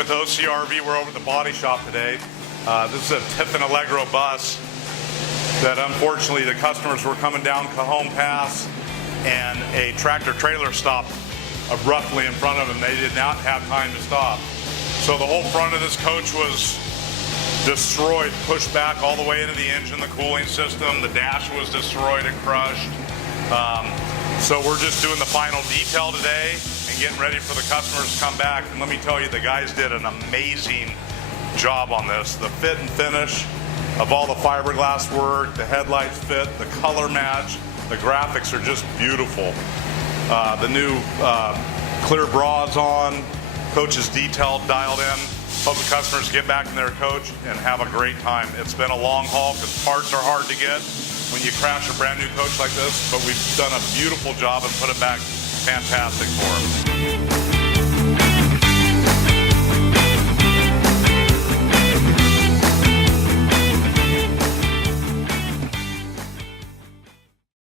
with OCRV. We're over at the body shop today. This is a Tiffin Allegro bus that unfortunately the customers were coming down Cajon Pass and a tractor trailer stopped abruptly in front of them. They did not have time to stop. So the whole front of this coach was destroyed, pushed back all the way into the engine, the cooling system. The dash was destroyed and crushed. So we're just doing the final detail today and getting ready for the customers to come back. And let me tell you, the guys did an amazing job on this. The fit and finish of all the fiberglass work, the headlights fit, the color match, the graphics are just beautiful. The new clear bras on, coach's detail dialed in. Hope the customers get back in their coach and have a great time. It's been a long haul because parts are hard to get when you crash a brand new coach like this, but we've done a beautiful job and put it back fantastic for them.